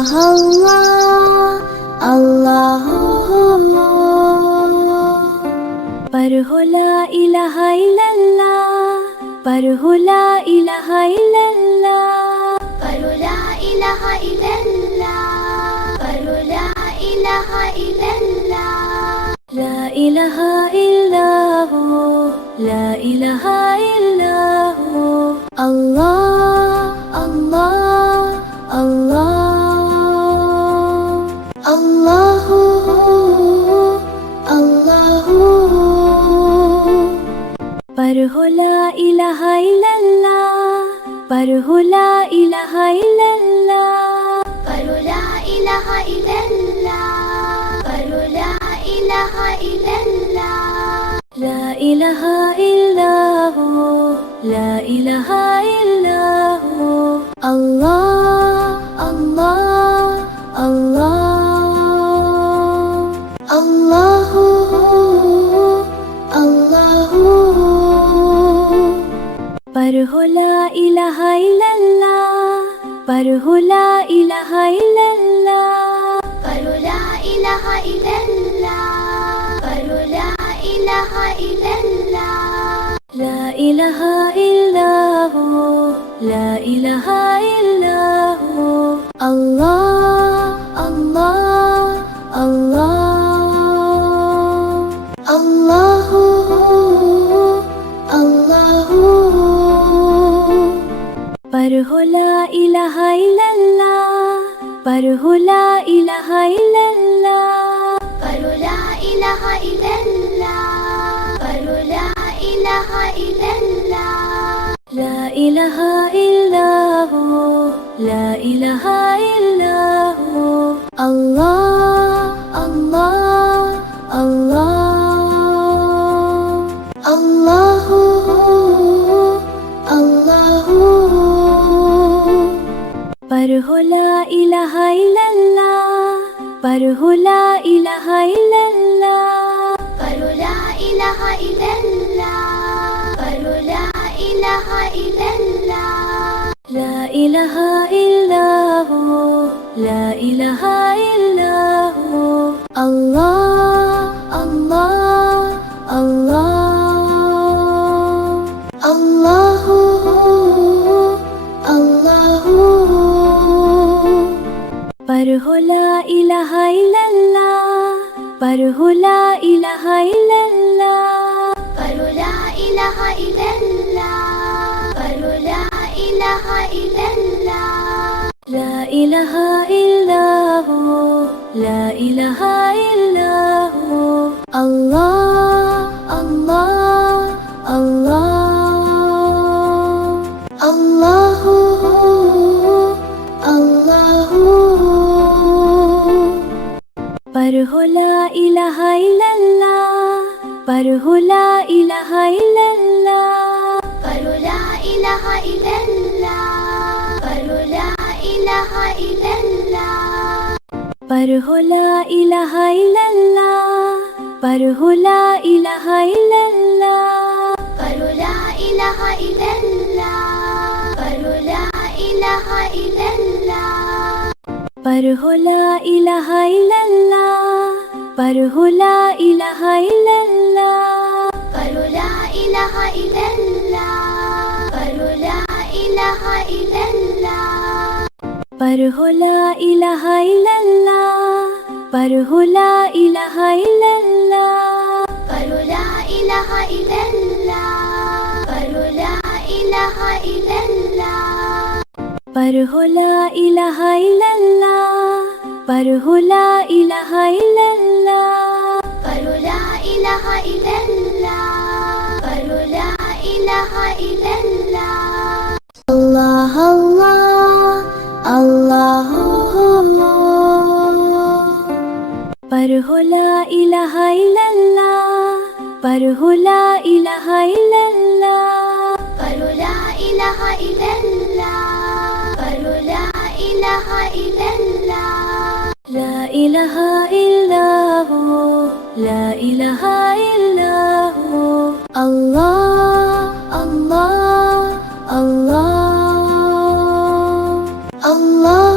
अल्लाह अल्लाह पढ़ो ला इलाहा इल्लल्लाह, पढ़ो ला इलाहा इल्लल्लाह, पढ़ो ला इलाहा इल्लल्लाह, पढ़ो ला इलाहा इल्लल्लाह। ला इलाहा इल्लल्लाहु, ला इलाहा इल्लल्लाहु। अल्लाह अल्लाह अल्लाह अल्लाहु अल्लाहु। पढ़ो ला इलाहा इल्लल्लाह, पढ़ो ला इलाहा इल्लल्लाह, पढ़ो ला इलाहा इल्लल्लाह, पढ़ो ला इलाहा इल्लल्लाह। ला इलाहा इल्लल्लाहु, ला इलाहा इल्लल्लाहु। अल्लाह अल्लाह अल्लाह अल्लाहु अल्लाहु। पढ़ो ला इलाहा इल्लल्लाह, पढ़ो ला इलाहा इल्लल्लाह, पढ़ो ला इलाहा इल्लल्लाह, पढ़ो ला इलाहा इल्लल्लाह। ला इलाहा इल्लल्लाहु, ला इलाहा इल्लल्लाहु। अल्लाह अल्लाह अल्लाह अल्लाहु अल्लाहु। पढ़ो ला इलाहा इल्लल्लाह, पढ़ो ला इलाहा इल्लल्लाह, पढ़ो ला इलाहा इल्लल्लाह, पढ़ो ला इलाहा इल्लल्लाह। ला इलाहा इल्लल्लाहु, ला इलाहा इल्लल्लाहु। अल्लाह अल्लाह अल्लाह अल्लाहु अल्लाहु। पढ़ो ला इलाहा इल्लल्लाह, पढ़ो ला इलाहा इल्लल्लाह, पढ़ो ला इलाहा इल्लल्लाह, पढ़ो ला इलाहा इल्लल्लाह। ला इलाहा इल्लल्लाहु, ला इलाहा इल्लल्लाहु। अल्लाह अल्लाह अल्लाह अल्लाहु अल्लाहु। पढ़ो ला इलाहा इल्लल्लाह, पढ़ो ला इलाहा इल्लल्लाह, पढ़ो ला इलाहा इल्लल्लाह, पढ़ो ला इलाहा इल्लल्लाह। ला इलाहा इल्लल्लाहु, ला इलाहा इल्लल्लाहु। अल्लाह अल्लाह अल्लाह अल्लाहु अल्लाहु। पढ़ो ला इलाहा इल्लल्लाह, पढ़ो ला इलाहा इल्लल्लाह, पढ़ो ला इलाहा इल्लल्लाह, पढ़ो ला इलाहा इल्लल्लाह। पढ़ो ला इलाहा इल्लल्लाह, पढ़ो ला इलाहा इल्लल्लाह, पढ़ो ला इलाहा इल्लल्लाह, पढ़ो ला इलाहा इल्लल्लाह। पढ़ो ला इलाहा इल्लल्लाह, पढ़ो ला इलाहा इल्लल्लाह, पढ़ो ला इलाहा इल्लल्लाह, पढ़ो ला इलाहा इल्लल्लाह। पढ़ो ला इलाहा इल्लल्लाह, पढ़ो ला इलाहा इल्लल्लाह, पढ़ो ला इलाहा इल्लल्लाह, पढ़ो ला इलाहा इल्लल्लाह। पढ़ो ला इलाहा इल्लल्लाह, पढ़ो ला इलाहा इल्लल्लाह, पढ़ो ला इलाहा इल्लल्लाह, पढ़ो ला इलाहा इल्लल्लाह। अल्लाह अल्लाह अल्लाह। पढ़ो ला इलाहा इल्लल्लाह, पढ़ो ला इलाहा इल्लल्लाह, पढ़ो ला इलाहा इल्लल्लाह, पढ़ो ला इलाहा इल्लल्लाह। ला इलाहा इल्लल्लाहु, ला इलाहा इल्लल्लाहु। अल्लाह अल्लाह अल्लाह अल्लाह।